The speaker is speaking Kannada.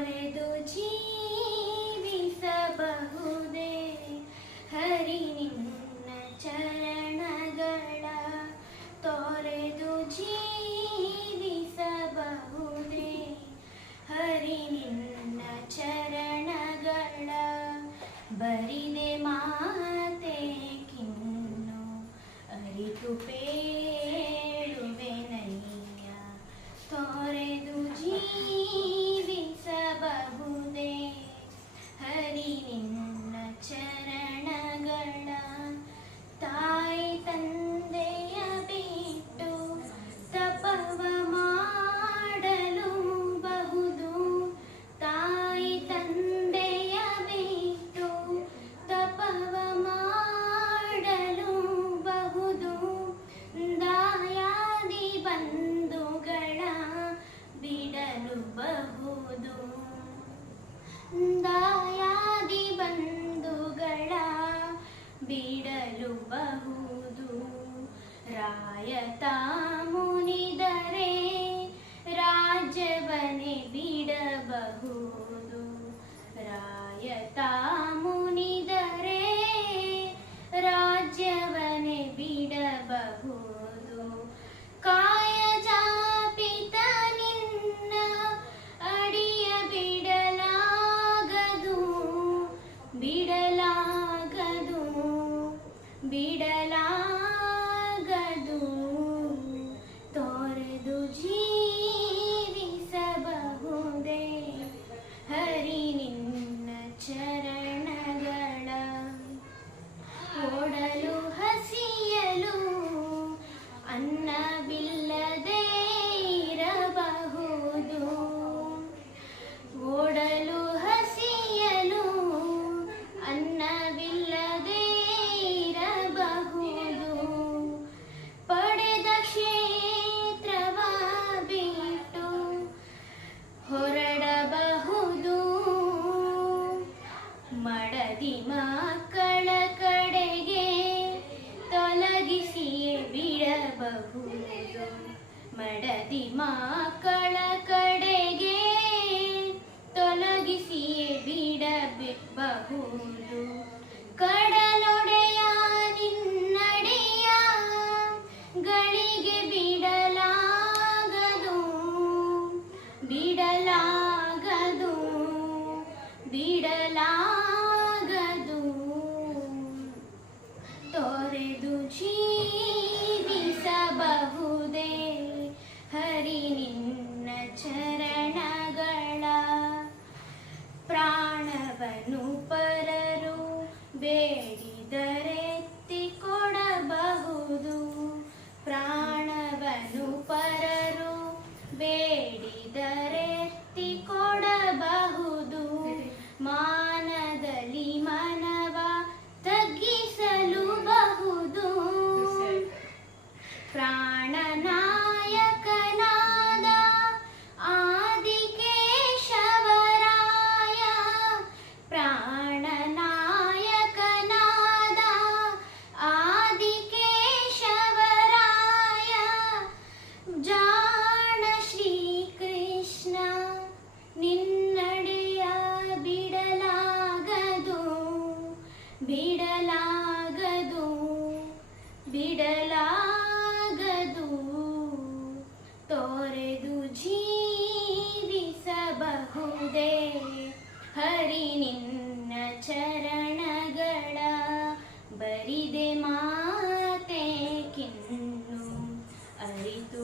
ತೊರೆದು ಜೀವಿಸಬಹುದೇ ಹರಿ ನಿನ್ನ ಚರಣಗಳ ತೊರೆದು ಜೀವಿಸಬಹುದೇ ಹರಿ ನಿನ್ನ ಚರಣಗಳ ಬರಿದೆ ಮಾತೆ ಕಿನ್ನು ಅರಿತು ಪೇಳುವೆನಯ್ಯ ತೊರೆದು ಜೀವಿಸಬಹುದೇ ಹರಿ ನಿನ್ನ ಚರಣಗಳ ತಾಯಿ ತಂದೆಯ ಬಿಟ್ಟು ತಪವ ಮಾಡಲು ಬಹುದು ತಾಯಿ ತಂದೆಯ ಬಿಟ್ಟು ತಪವ ಮಾಡಲು ಬಹುದು ದಾಯಾದಿ ಬಂಧುಗಳ ಬಿಡಲು ಬಹುದು ದಾಯಾದಿ ಬಂಧುಗಳ ಬಿಡಲು ಬಹುದು ರಾಯತ ಮುನಿದರೆ ರಾಜ್ಯವನ್ನೇ ಬಿಡಬಹುದು ರಾಯತ ಮುನಿದರೆ ರಾಜ್ಯವನ್ನೇ ಬಿಡಬಹುದು ಕಾಯಜಾಪಿತ ನಿನ್ನ ಅಡಿಯ ಬಿಡಲಾಗದು ಬಿಡಲಾಗದು ಬಿಡಲಾಗದು ತೊರೆದು ಜೀವಿಸಬಹುದೇ ಹರಿ ನಿನ್ನ ಚರಣಗಳ ಓಡಲು ಹಸಿಯಲು ಅನ್ನವಿಲ್ಲದೆ ಇರಬಹುದು ಓಡಲು ಹಸಿಯಲು ಅನ್ನವಿಲ್ಲದೆ ಇರಬಹುದು ಪಡೆದ ಕ್ಷೇತ್ರವ ಬಿಟ್ಟು ಹೊರಡಬಹುದು ಮಡದಿ ಮಕ್ಕಳ ಕಡೆಗೆ ತೊಲಗಿಸಿಯೇ ಬಿಡಬಹುದು ಮಡದಿ ಮಕ್ಕಳ ಕಡೆಗೆ ತೊಲಗಿಸಿಯೇ ಬಿಡಬಹುದು ಕಡಲೊಡೆಯ ನಿನ್ನಡೆಯ ಗಳಿಗೆ ಬಿಡಲಾಗದು ಬಿಡಲಾಗದು ಬಿಡಲಾಗದು ತೊರೆದು ಜೀವಿಸಬಹುದೇ ಹರಿ ನಿನ್ನ ಚರಣಗಳ ಪ್ರಾಣವನ್ನು ಪರರು ಬೇಡಿದರೆತ್ತಿ ಕೊಡಬಹುದು ಪ್ರಾಣವನ್ನು ಪರರು ಬೇಡಿದರೆತ್ತಿ ಕೊಡಬಹುದು ಮಾನದಲ್ಲಿ ಮನವ ತಗ್ಗಿಸಲು ಬಹುದು ಪ್ರಾಣನಾಯಕನಾದ ಆದಿಕೇಶವರಾಯ ಪ್ರಾಣನಾಯಕನಾದ ಆದಿಕೇಶವರಾಯ ಜಾಣ ಶ್ರೀಕೃಷ್ಣ ನಿನ್ನಡೆಯ ಬಿಡಲಾಗದು ಬಿಡಲಾಗದು ಬಿಡಲಾಗದು ತೊರೆದು ಜೀವಿಸಬಹುದೇ ಹರಿ ನಿನ್ನ ಚರಣಗಳ ಬರಿದೆ ಮಾತೆ ಕಿನ್ನು ಅರಿತು